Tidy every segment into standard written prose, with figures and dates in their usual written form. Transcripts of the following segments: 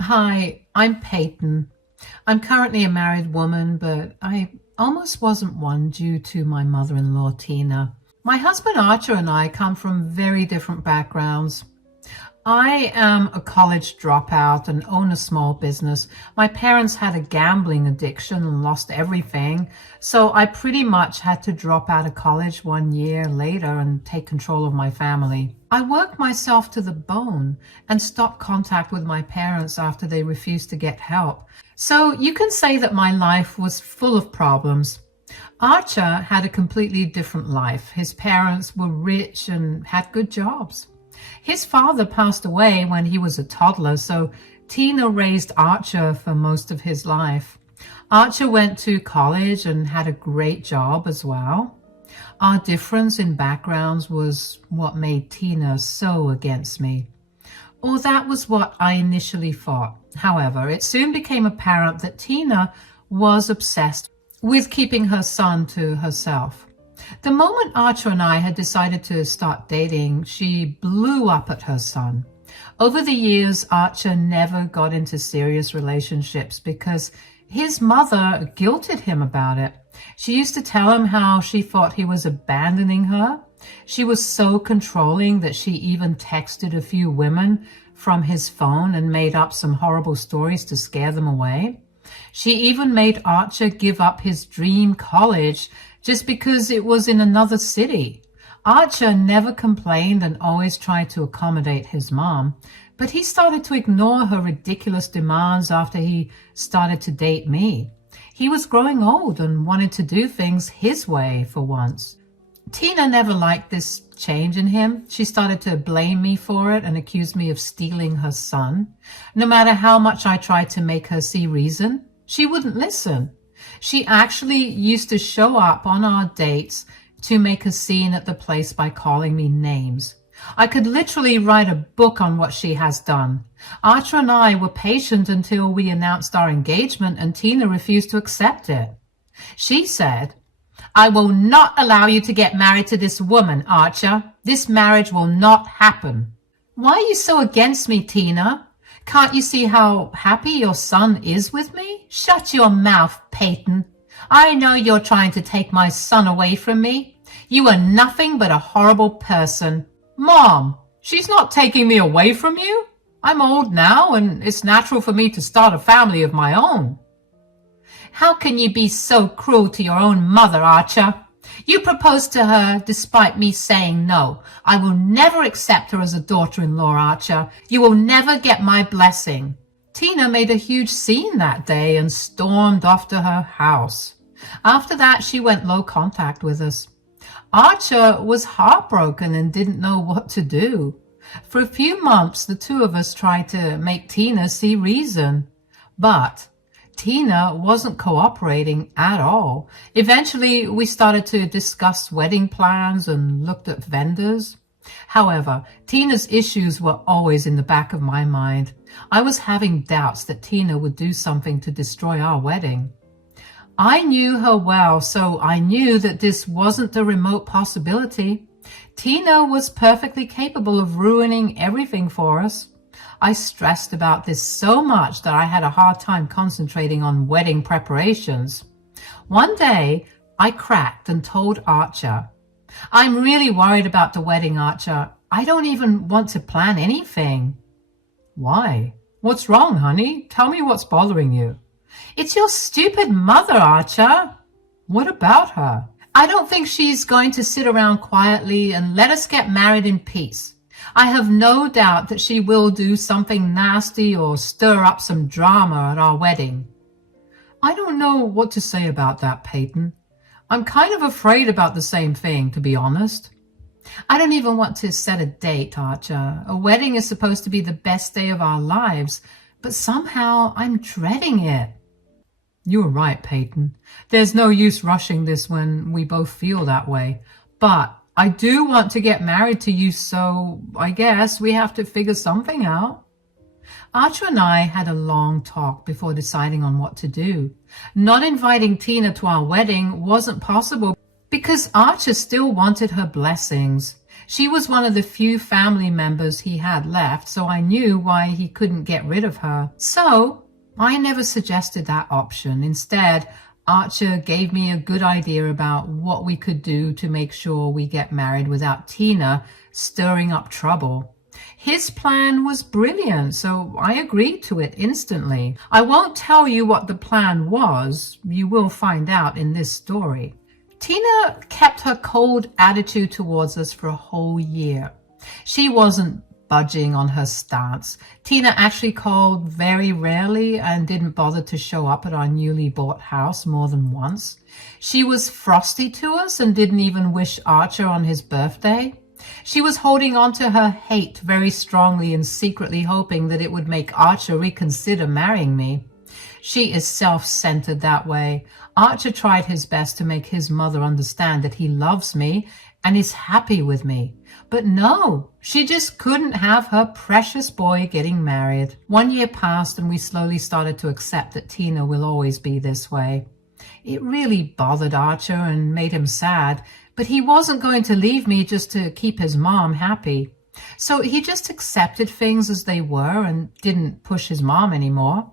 Hi, I'm Peyton. I'm currently a married woman, but I almost wasn't one due to my mother-in-law, Tina. My husband Archer and I come from very different backgrounds. I am a college dropout and own a small business. My parents had a gambling addiction and lost everything, so I pretty much had to drop out of college 1 year later and take control of my family. I worked myself to the bone and stopped contact with my parents after they refused to get help. So you can say that my life was full of problems. Archer had a completely different life. His parents were rich and had good jobs. His father passed away when he was a toddler, so Tina raised Archer for most of his life. Archer went to college and had a great job as well. Our difference in backgrounds was what made Tina so against me. Or that was what I initially thought. However, it soon became apparent that Tina was obsessed with keeping her son to herself. The moment Archer and I had decided to start dating, she blew up at her son. Over the years, Archer never got into serious relationships because his mother guilted him about it. She used to tell him how she thought he was abandoning her. She was so controlling that she even texted a few women from his phone and made up some horrible stories to scare them away. She even made Archer give up his dream college just because it was in another city. Archer never complained and always tried to accommodate his mom, but he started to ignore her ridiculous demands after he started to date me. He was growing old and wanted to do things his way for once. Tina never liked this change in him. She started to blame me for it and accuse me of stealing her son. No matter how much I tried to make her see reason, she wouldn't listen. She actually used to show up on our dates to make a scene at the place by calling me names. I could literally write a book on what she has done. Archer and I were patient until we announced our engagement and Tina refused to accept it. She said, "I will not allow you to get married to this woman, Archer. This marriage will not happen." Why are you so against me, Tina? Can't you see how happy your son is with me? Shut your mouth, Peyton. I know you're trying to take my son away from me. You are nothing but a horrible person. Mom, she's not taking me away from you. I'm old now and it's natural for me to start a family of my own. How can you be so cruel to your own mother, Archer? You proposed to her despite me saying no. I will never accept her as a daughter-in-law, Archer. You will never get my blessing. Tina made a huge scene that day and stormed off to her house. After that, she went low contact with us. Archer was heartbroken and didn't know what to do. For a few months, the two of us tried to make Tina see reason. But Tina wasn't cooperating at all. Eventually, we started to discuss wedding plans and looked at vendors. However, Tina's issues were always in the back of my mind. I was having doubts that Tina would do something to destroy our wedding. I knew her well, so I knew that this wasn't a remote possibility. Tina was perfectly capable of ruining everything for us. I stressed about this so much that I had a hard time concentrating on wedding preparations. One day, I cracked and told Archer, "I'm really worried about the wedding, Archer. I don't even want to plan anything." "Why? What's wrong, honey? Tell me what's bothering you." "It's your stupid mother, Archer." "What about her?" "I don't think she's going to sit around quietly and let us get married in peace. I have no doubt that she will do something nasty or stir up some drama at our wedding." I don't know what to say about that, Peyton. I'm kind of afraid about the same thing, to be honest. I don't even want to set a date, Archer. A wedding is supposed to be the best day of our lives, but somehow I'm dreading it. You're right, Peyton. There's no use rushing this when we both feel that way. But I do want to get married to you, so I guess we have to figure something out. Archer and I had a long talk before deciding on what to do. Not inviting Tina to our wedding wasn't possible because Archer still wanted her blessings. She was one of the few family members he had left, so I knew why he couldn't get rid of her. So I never suggested that option. Instead, Archer gave me a good idea about what we could do to make sure we get married without Tina stirring up trouble. His plan was brilliant, so I agreed to it instantly. I won't tell you what the plan was. You will find out in this story. Tina kept her cold attitude towards us for a whole year. She wasn't budging on her stance. Tina actually called very rarely and didn't bother to show up at our newly bought house more than once. She was frosty to us and didn't even wish Archer on his birthday. She was holding on to her hate very strongly and secretly hoping that it would make Archer reconsider marrying me. She is self-centered that way. Archer tried his best to make his mother understand that he loves me and is happy with me. But no, she just couldn't have her precious boy getting married. 1 year passed and we slowly started to accept that Tina will always be this way. It really bothered Archer and made him sad, but he wasn't going to leave me just to keep his mom happy. So he just accepted things as they were and didn't push his mom anymore.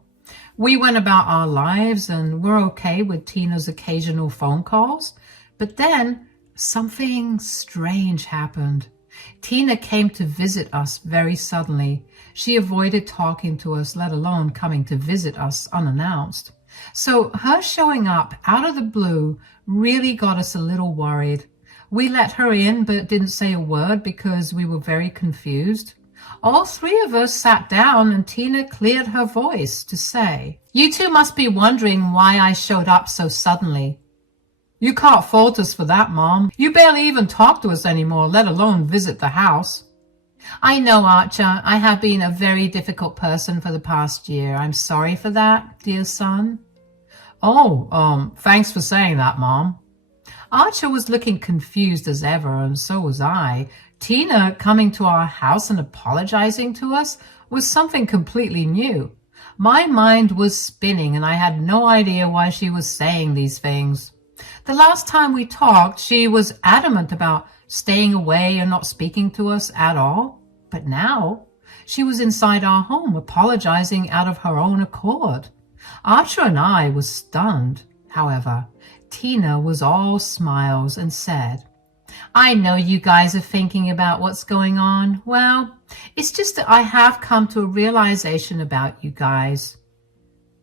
We went about our lives and were okay with Tina's occasional phone calls. But then something strange happened. Tina came to visit us very suddenly. She avoided talking to us, let alone coming to visit us unannounced. So her showing up out of the blue really got us a little worried. We let her in but didn't say a word because we were very confused. All three of us sat down and Tina cleared her voice to say, "You two must be wondering why I showed up so suddenly." "You can't fault us for that, Mom. You barely even talk to us anymore, let alone visit the house." "I know, Archer. I have been a very difficult person for the past year. I'm sorry for that, dear son." "Oh, thanks for saying that, Mom." Archer was looking confused as ever, and so was I. Tina coming to our house and apologizing to us was something completely new. My mind was spinning, and I had no idea why she was saying these things. The last time we talked, she was adamant about staying away and not speaking to us at all. But now, she was inside our home, apologizing out of her own accord. Archer and I were stunned. However, Tina was all smiles and said, "I know you guys are thinking about what's going on. Well, it's just that I have come to a realization about you guys."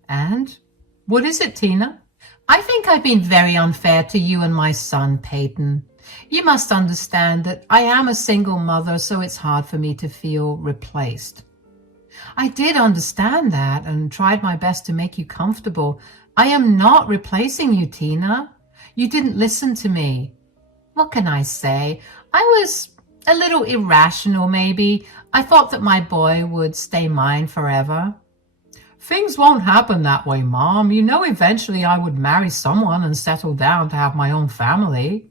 "And what is it, Tina?" "I think I've been very unfair to you and my son, Peyton. You must understand that I am a single mother, so it's hard for me to feel replaced." "I did understand that and tried my best to make you comfortable. I am not replacing you, Tina. You didn't listen to me." "What can I say? I was a little irrational, maybe. I thought that my boy would stay mine forever." "Things won't happen that way, Mom. You know eventually I would marry someone and settle down to have my own family."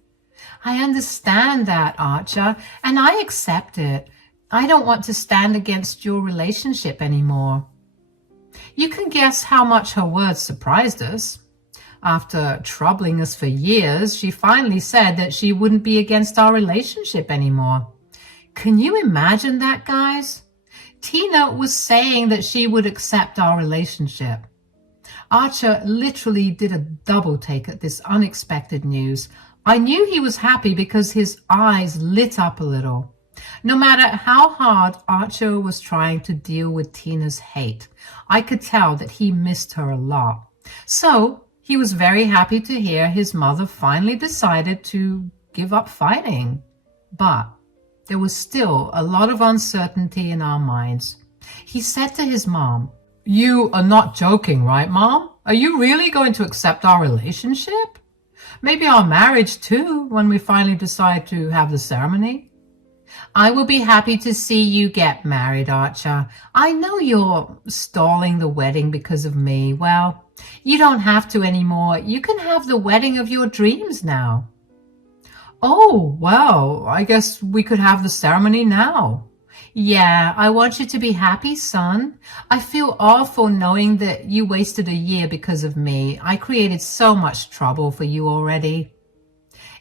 "I understand that, Archer, and I accept it. I don't want to stand against your relationship anymore." You can guess how much her words surprised us. After troubling us for years, she finally said that she wouldn't be against our relationship anymore. Can you imagine that, guys? Tina was saying that she would accept our relationship. Archer literally did a double take at this unexpected news. I knew he was happy because his eyes lit up a little. No matter how hard Archer was trying to deal with Tina's hate, I could tell that he missed her a lot. So he was very happy to hear his mother finally decided to give up fighting. But there was still a lot of uncertainty in our minds. He said to his mom, "You are not joking, right, Mom? Are you really going to accept our relationship? Maybe our marriage too, when we finally decide to have the ceremony?" "I will be happy to see you get married, Archer. I know you're stalling the wedding because of me. Well, you don't have to anymore. You can have the wedding of your dreams now." "Oh, well, I guess we could have the ceremony now." "Yeah, I want you to be happy, son. I feel awful knowing that you wasted a year because of me. I created so much trouble for you already."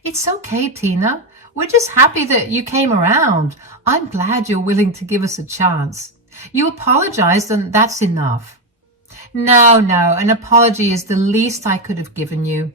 "It's okay, Tina. We're just happy that you came around. I'm glad you're willing to give us a chance. You apologized and that's enough. No, an apology is the least I could have given you.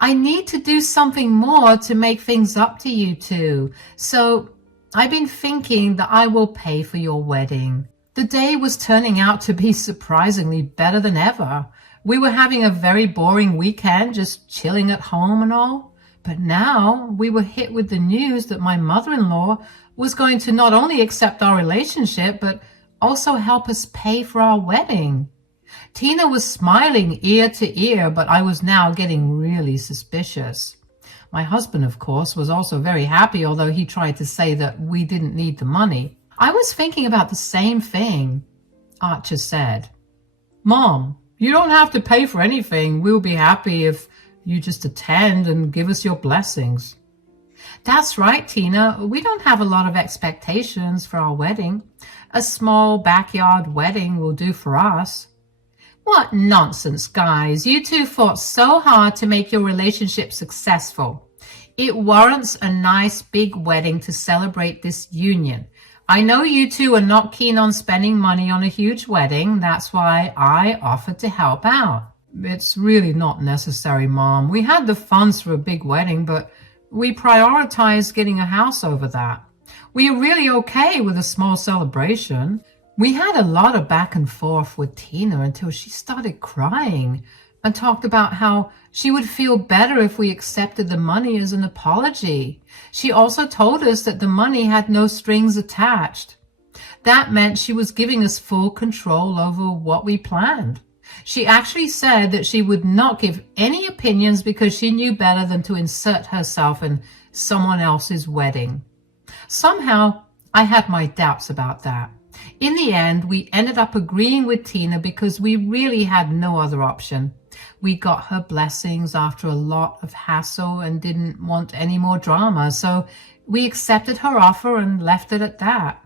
I need to do something more to make things up to you two. So I've been thinking that I will pay for your wedding. The day was turning out to be surprisingly better than ever. We were having a very boring weekend, just chilling at home and all. But now we were hit with the news that my mother-in-law was going to not only accept our relationship, but also help us pay for our wedding. Tina was smiling ear to ear, but I was now getting really suspicious. My husband, of course, was also very happy, although he tried to say that we didn't need the money. I was thinking about the same thing. Archer said, Mom, you don't have to pay for anything. We'll be happy if you just attend and give us your blessings. That's right, Tina. We don't have a lot of expectations for our wedding. A small backyard wedding will do for us. What nonsense, guys. You two fought so hard to make your relationship successful. It warrants a nice big wedding to celebrate this union. I know you two are not keen on spending money on a huge wedding. That's why I offered to help out. It's really not necessary, Mom. We had the funds for a big wedding, but we prioritized getting a house over that. We are really okay with a small celebration. We had a lot of back and forth with Tina until she started crying and talked about how she would feel better if we accepted the money as an apology. She also told us that the money had no strings attached. That meant she was giving us full control over what we planned. She actually said that she would not give any opinions because she knew better than to insert herself in someone else's wedding. Somehow, I had my doubts about that. In the end, we ended up agreeing with Tina because we really had no other option. We got her blessings after a lot of hassle and didn't want any more drama, so we accepted her offer and left it at that.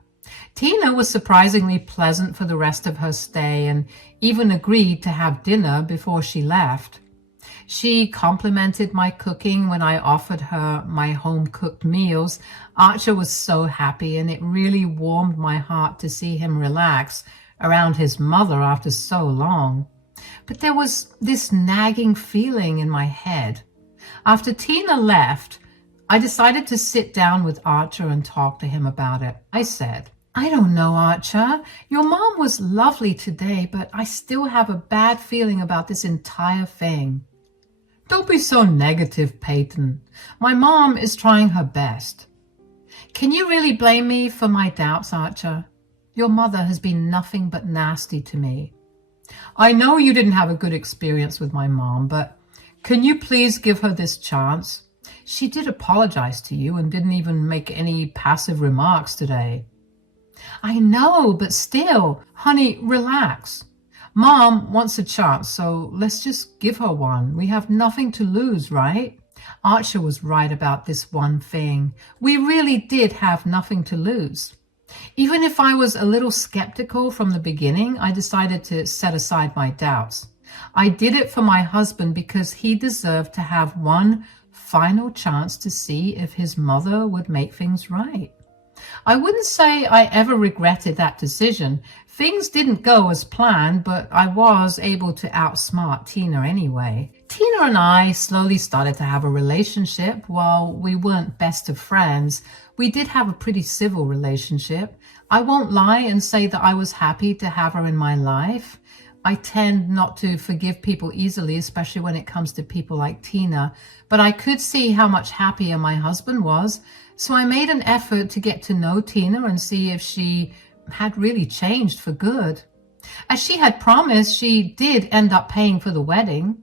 Tina was surprisingly pleasant for the rest of her stay and even agreed to have dinner before she left. She complimented my cooking when I offered her my home-cooked meals. Archer was so happy, and it really warmed my heart to see him relax around his mother after so long. But there was this nagging feeling in my head. After Tina left, I decided to sit down with Archer and talk to him about it. I said, I don't know, Archer. Your mom was lovely today, but I still have a bad feeling about this entire thing. Don't be so negative, Peyton. My mom is trying her best. Can you really blame me for my doubts, Archer? Your mother has been nothing but nasty to me. I know you didn't have a good experience with my mom, but can you please give her this chance? She did apologize to you and didn't even make any passive remarks today. I know, but still, honey, relax. Mom wants a chance, so let's just give her one. We have nothing to lose, right? Archer was right about this one thing. We really did have nothing to lose. Even if I was a little skeptical from the beginning, I decided to set aside my doubts. I did it for my husband because he deserved to have one final chance to see if his mother would make things right. I wouldn't say I ever regretted that decision. Things didn't go as planned, but I was able to outsmart Tina anyway. Tina and I slowly started to have a relationship. While we weren't best of friends, we did have a pretty civil relationship. I won't lie and say that I was happy to have her in my life. I tend not to forgive people easily, especially when it comes to people like Tina, but I could see how much happier my husband was. So I made an effort to get to know Tina and see if she had really changed for good. As she had promised, she did end up paying for the wedding.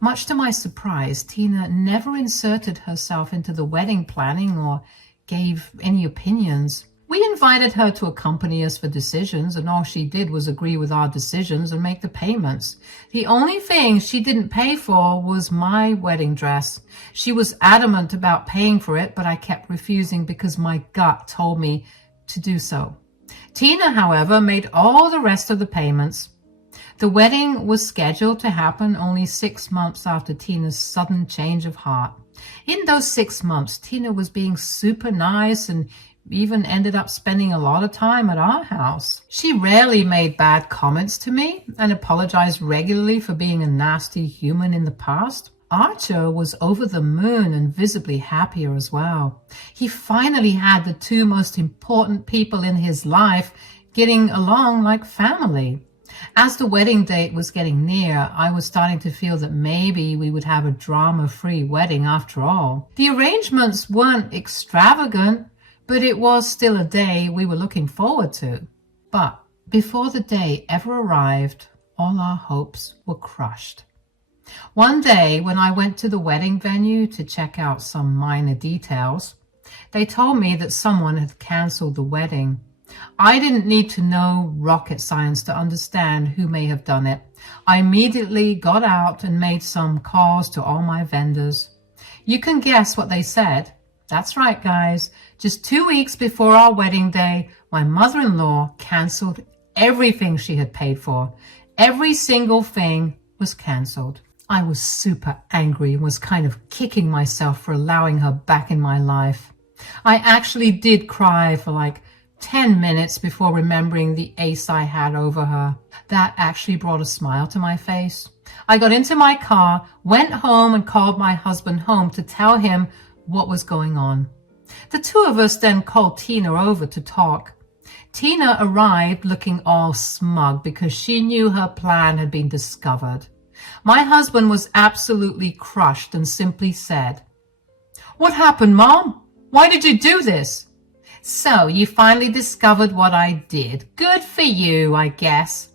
Much to my surprise, Tina never inserted herself into the wedding planning or gave any opinions. We invited her to accompany us for decisions, and all she did was agree with our decisions and make the payments. The only thing she didn't pay for was my wedding dress. She was adamant about paying for it, but I kept refusing because my gut told me to do so. Tina, however, made all the rest of the payments. The wedding was scheduled to happen only 6 months after Tina's sudden change of heart. In those 6 months, Tina was being super nice and even ended up spending a lot of time at our house. She rarely made bad comments to me and apologized regularly for being a nasty human in the past. Archer was over the moon and visibly happier as well. He finally had the two most important people in his life getting along like family. As the wedding date was getting near, I was starting to feel that maybe we would have a drama-free wedding after all. The arrangements weren't extravagant, but it was still a day we were looking forward to. But before the day ever arrived, all our hopes were crushed. One day when I went to the wedding venue to check out some minor details, they told me that someone had canceled the wedding. I didn't need to know rocket science to understand who may have done it. I immediately got out and made some calls to all my vendors. You can guess what they said. That's right, guys. Just 2 weeks before our wedding day, my mother-in-law canceled everything she had paid for. Every single thing was canceled. I was super angry and was kind of kicking myself for allowing her back in my life. I actually did cry for like 10 minutes before remembering the ace I had over her. That actually brought a smile to my face. I got into my car, went home and called my husband home to tell him what was going on. The two of us then called Tina over to talk. Tina arrived looking all smug because she knew her plan had been discovered. My husband was absolutely crushed and simply said, "What happened, Mom? Why did you do this?" "So you finally discovered what I did. Good for you, I guess."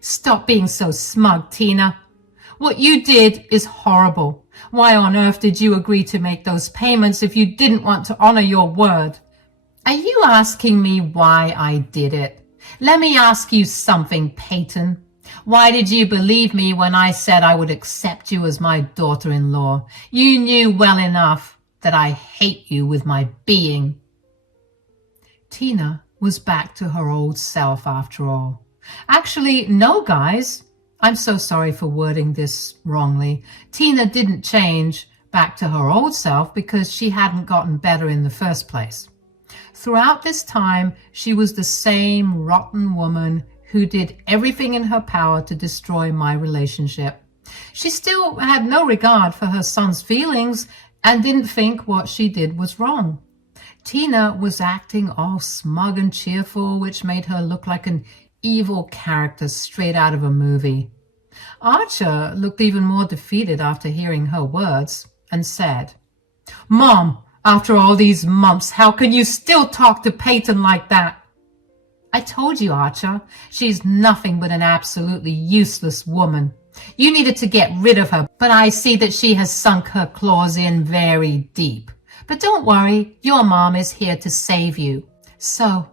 "Stop being so smug, Tina. What you did is horrible. Why on earth did you agree to make those payments if you didn't want to honor your word?" "Are you asking me why I did it? Let me ask you something, Peyton. Why did you believe me when I said I would accept you as my daughter-in-law? You knew well enough that I hate you with my being." Tina was back to her old self after all. Actually, no, guys. I'm so sorry for wording this wrongly. Tina didn't change back to her old self because she hadn't gotten better in the first place. Throughout this time, she was the same rotten woman who did everything in her power to destroy my relationship. She still had no regard for her son's feelings and didn't think what she did was wrong. Tina was acting all smug and cheerful, which made her look like an evil character straight out of a movie. Archer looked even more defeated after hearing her words and said, "Mom, after all these months, how can you still talk to Peyton like that?" "I told you, Archer, she's nothing but an absolutely useless woman. You needed to get rid of her, but I see that she has sunk her claws in very deep. But don't worry, your mom is here to save you." "So,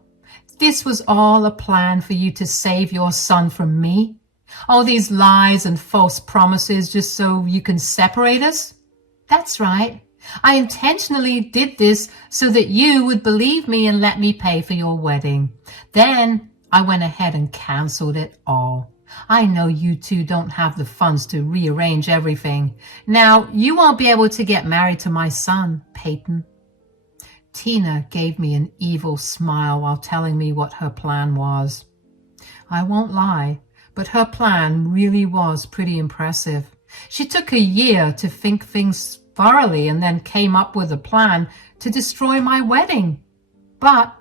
this was all a plan for you to save your son from me? All these lies and false promises just so you can separate us?" "That's right. I intentionally did this so that you would believe me and let me pay for your wedding. Then I went ahead and canceled it all. I know you two don't have the funds to rearrange everything. Now you won't be able to get married to my son, Peyton." Tina gave me an evil smile while telling me what her plan was. I won't lie, but her plan really was pretty impressive. She took a year to think things thoroughly and then came up with a plan to destroy my wedding. But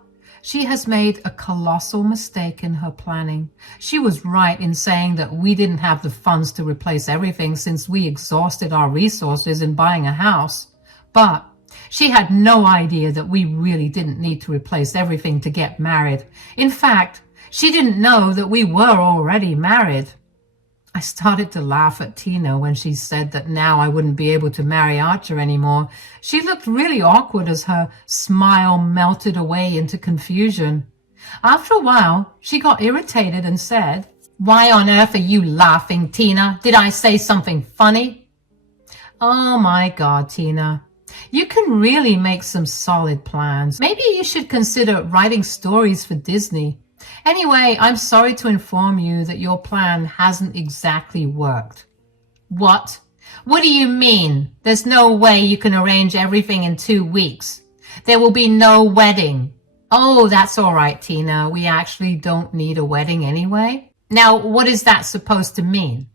she has made a colossal mistake in her planning. She was right in saying that we didn't have the funds to replace everything since we exhausted our resources in buying a house. But she had no idea that we really didn't need to replace everything to get married. In fact, she didn't know that we were already married. I started to laugh at Tina when she said that now I wouldn't be able to marry Archer anymore. She looked really awkward as her smile melted away into confusion. After a while, she got irritated and said, "Why on earth are you laughing, Tina? Did I say something funny?" Oh my God, Tina. You can really make some solid plans. Maybe you should consider writing stories for Disney. Anyway, I'm sorry to inform you that your plan hasn't exactly worked. What? What do you mean? There's no way you can arrange everything in 2 weeks. There will be no wedding. Oh, that's all right, Tina. We actually don't need a wedding anyway. Now, what is that supposed to mean?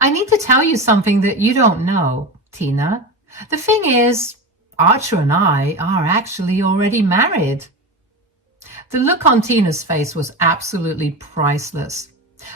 I need to tell you something that you don't know, Tina. The thing is, Archer and I are actually already married. The look on Tina's face was absolutely priceless.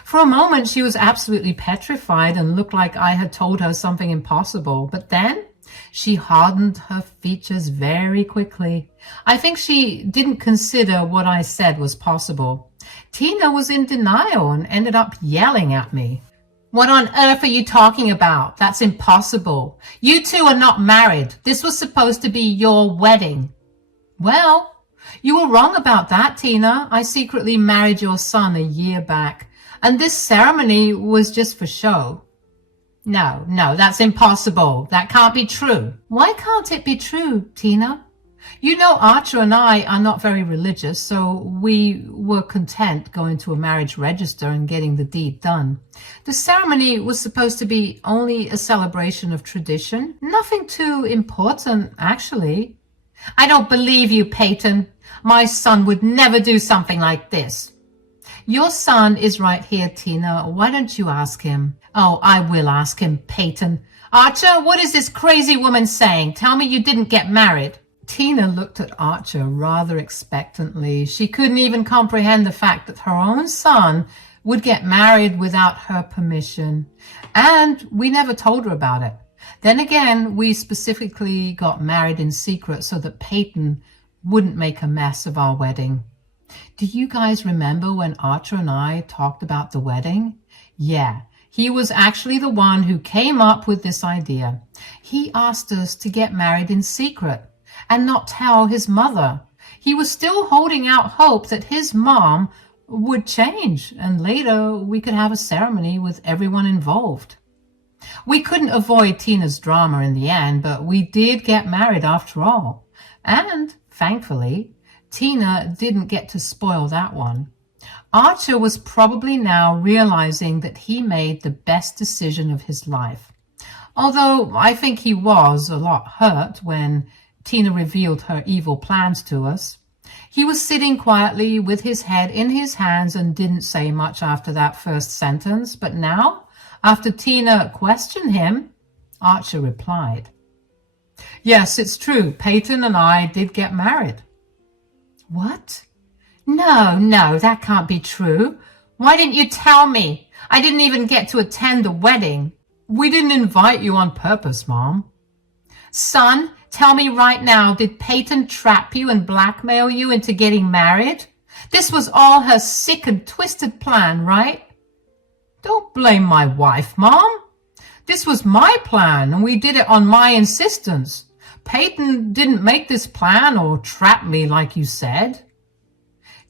For a moment, she was absolutely petrified and looked like I had told her something impossible. But then she hardened her features very quickly. I think she didn't consider what I said was possible. Tina was in denial and ended up yelling at me. What on earth are you talking about? That's impossible. You two are not married. This was supposed to be your wedding. Well, you were wrong about that, Tina. I secretly married your son a year back, and this ceremony was just for show. No, that's impossible. That can't be true. Why can't it be true, Tina? You know, Archer and I are not very religious, so we were content going to a marriage register and getting the deed done. The ceremony was supposed to be only a celebration of tradition. Nothing too important, actually. I don't believe you, Peyton. My son would never do something like this. Your son is right here, Tina. Why don't you ask him? Oh, I will ask him, Peyton. Archer, what is this crazy woman saying? Tell me you didn't get married. Tina looked at Archer rather expectantly. She couldn't even comprehend the fact that her own son would get married without her permission. And we never told her about it. Then again, we specifically got married in secret so that Peyton wouldn't make a mess of our wedding. Do you guys remember when Archer and I talked about the wedding? Yeah, he was actually the one who came up with this idea. He asked us to get married in secret and not tell his mother. He was still holding out hope that his mom would change, and later we could have a ceremony with everyone involved. We couldn't avoid Tina's drama in the end, but we did get married after all. And, thankfully, Tina didn't get to spoil that one. Archer was probably now realizing that he made the best decision of his life. Although I think he was a lot hurt when Tina revealed her evil plans to us. He was sitting quietly with his head in his hands and didn't say much after that first sentence. But now, after Tina questioned him, Archer replied, "Yes, it's true. Peyton and I did get married." What? No, that can't be true. Why didn't you tell me? I didn't even get to attend the wedding. We didn't invite you on purpose, Mom. Son, tell me right now, did Peyton trap you and blackmail you into getting married? This was all her sick and twisted plan, right? Don't blame my wife, Mom. This was my plan, and we did it on my insistence. Peyton didn't make this plan or trap me like you said.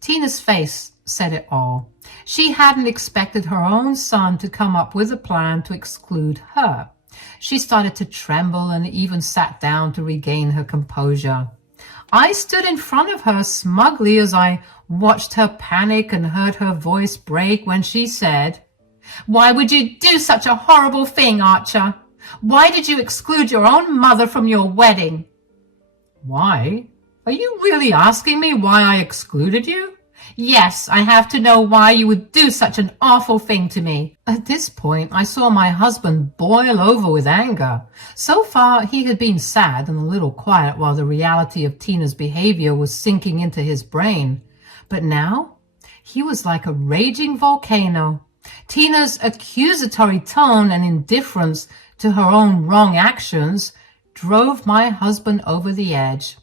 Tina's face said it all. She hadn't expected her own son to come up with a plan to exclude her. She started to tremble and even sat down to regain her composure. I stood in front of her smugly as I watched her panic and heard her voice break when she said, "Why would you do such a horrible thing, Archer? Why did you exclude your own mother from your wedding?" Why? Are you really asking me why I excluded you? Yes, I have to know why you would do such an awful thing to me. At this point, I saw my husband boil over with anger. So far, he had been sad and a little quiet while the reality of Tina's behavior was sinking into his brain. But now, he was like a raging volcano. Tina's accusatory tone and indifference to her own wrong actions drove my husband over the edge.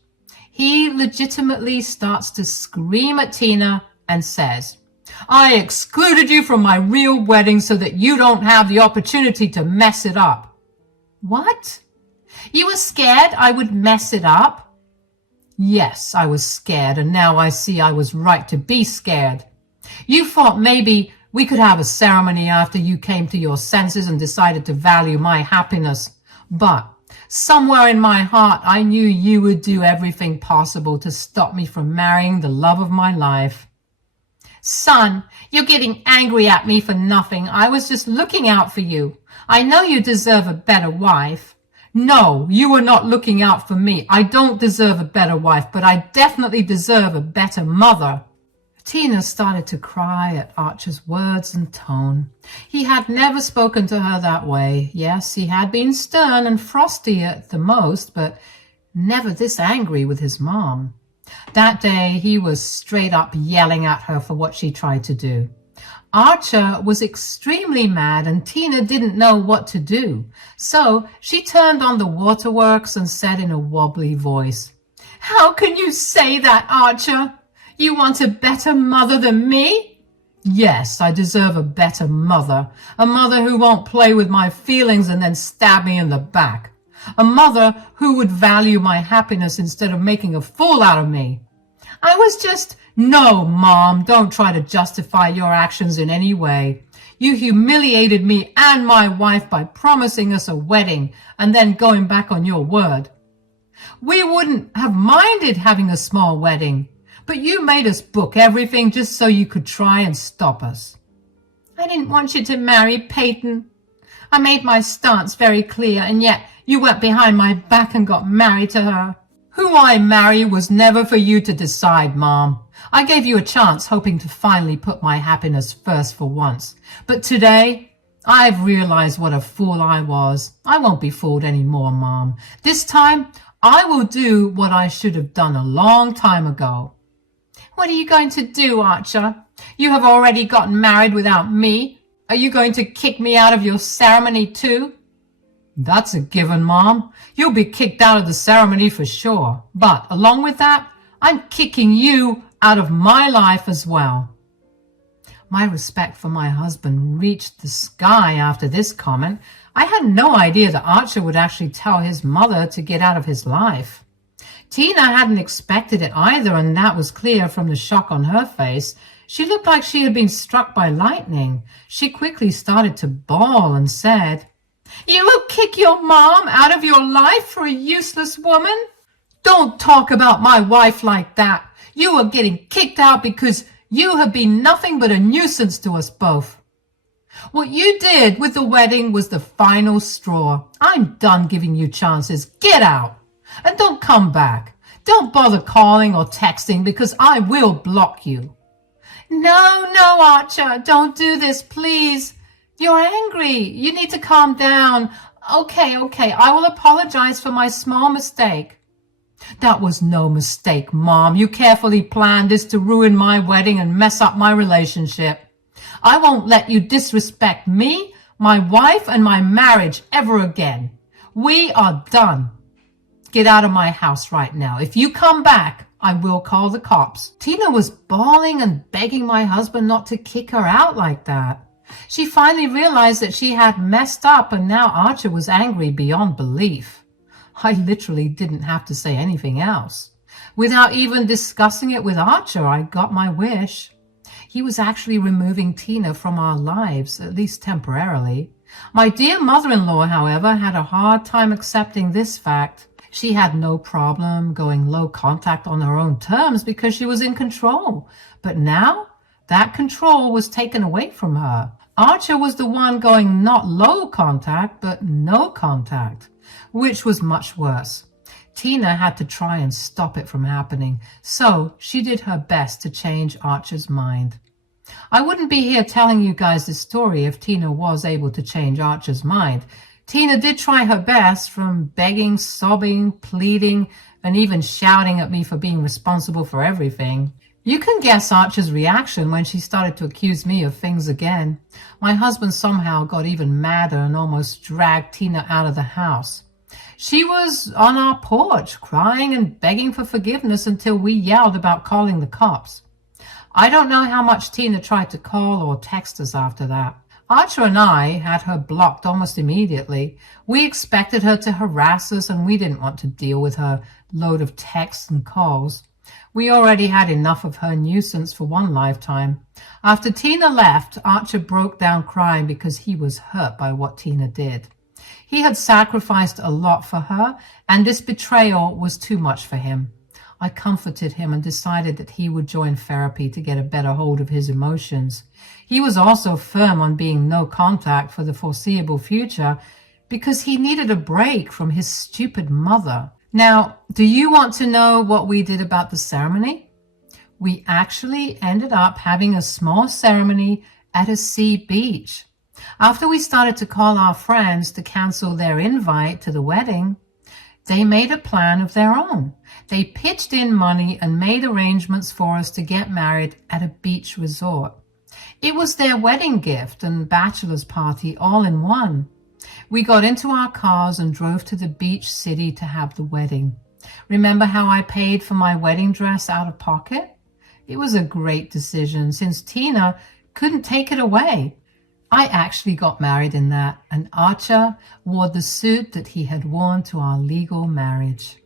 He legitimately starts to scream at Tina and says, "I excluded you from my real wedding so that you don't have the opportunity to mess it up." What? You were scared I would mess it up? Yes, I was scared, and now I see I was right to be scared. You thought maybe we could have a ceremony after you came to your senses and decided to value my happiness. But somewhere in my heart, I knew you would do everything possible to stop me from marrying the love of my life. Son, you're getting angry at me for nothing. I was just looking out for you. I know you deserve a better wife. No, you are not looking out for me. I don't deserve a better wife, but I definitely deserve a better mother. Tina started to cry at Archer's words and tone. He had never spoken to her that way. Yes, he had been stern and frosty at the most, but never this angry with his mom. That day, he was straight up yelling at her for what she tried to do. Archer was extremely mad and Tina didn't know what to do. So she turned on the waterworks and said in a wobbly voice, "How can you say that, Archer? You want a better mother than me?" "Yes, I deserve a better mother. A mother who won't play with my feelings and then stab me in the back. A mother who would value my happiness instead of making a fool out of me. I was just..." "No, Mom, don't try to justify your actions in any way. You humiliated me and my wife by promising us a wedding and then going back on your word. We wouldn't have minded having a small wedding, but you made us book everything just so you could try and stop us." "I didn't want you to marry Peyton. I made my stance very clear, and yet you went behind my back and got married to her." "Who I marry was never for you to decide, Mom. I gave you a chance hoping to finally put my happiness first for once. But today, I've realized what a fool I was. I won't be fooled anymore, Mom. This time, I will do what I should have done a long time ago." "What are you going to do, Archer? You have already gotten married without me. Are you going to kick me out of your ceremony too?" "That's a given, Mom. You'll be kicked out of the ceremony for sure. But along with that, I'm kicking you out of my life as well." My respect for my husband reached the sky after this comment. I had no idea that Archer would actually tell his mother to get out of his life. Tina hadn't expected it either, and that was clear from the shock on her face. She looked like she had been struck by lightning. She quickly started to bawl and said, "You will kick your mom out of your life for a useless woman? Don't talk about my wife like that. You are getting kicked out because you have been nothing but a nuisance to us both. What you did with the wedding was the final straw. I'm done giving you chances. Get out. And don't come back. Don't bother calling or texting because I will block you." No, Archer, don't do this, please. You're angry. You need to calm down. Okay, I will apologize for my small mistake." "That was no mistake, Mom. You carefully planned this to ruin my wedding and mess up my relationship. I won't let you disrespect me, my wife, and my marriage ever again. We are done. Get out of my house right now. If you come back, I will call the cops." Tina was bawling and begging my husband not to kick her out like that. She finally realized that she had messed up, and now Archer was angry beyond belief. I literally didn't have to say anything else. Without even discussing it with Archer, I got my wish. He was actually removing Tina from our lives, at least temporarily. My dear mother-in-law, however, had a hard time accepting this fact. She had no problem going low contact on her own terms because she was in control. But now, that control was taken away from her. Archer was the one going not low contact, but no contact, which was much worse. Tina had to try and stop it from happening, so she did her best to change Archer's mind. I wouldn't be here telling you guys this story if Tina was able to change Archer's mind. Tina did try her best, from begging, sobbing, pleading, and even shouting at me for being responsible for everything. You can guess Archer's reaction when she started to accuse me of things again. My husband somehow got even madder and almost dragged Tina out of the house. She was on our porch, crying and begging for forgiveness until we yelled about calling the cops. I don't know how much Tina tried to call or text us after that. Archer and I had her blocked almost immediately. We expected her to harass us, and we didn't want to deal with her load of texts and calls. We already had enough of her nuisance for one lifetime. After Tina left, Archer broke down crying because he was hurt by what Tina did. He had sacrificed a lot for her, and this betrayal was too much for him. I comforted him and decided that he would join therapy to get a better hold of his emotions. He was also firm on being no contact for the foreseeable future because he needed a break from his stupid mother. Now, do you want to know what we did about the ceremony? We actually ended up having a small ceremony at a sea beach. After we started to call our friends to cancel their invite to the wedding, they made a plan of their own. They pitched in money and made arrangements for us to get married at a beach resort. It was their wedding gift and bachelor's party all in one. We got into our cars and drove to the beach city to have the wedding. Remember how I paid for my wedding dress out of pocket? It was a great decision since Tina couldn't take it away. I actually got married in that, and Archer wore the suit that he had worn to our legal marriage.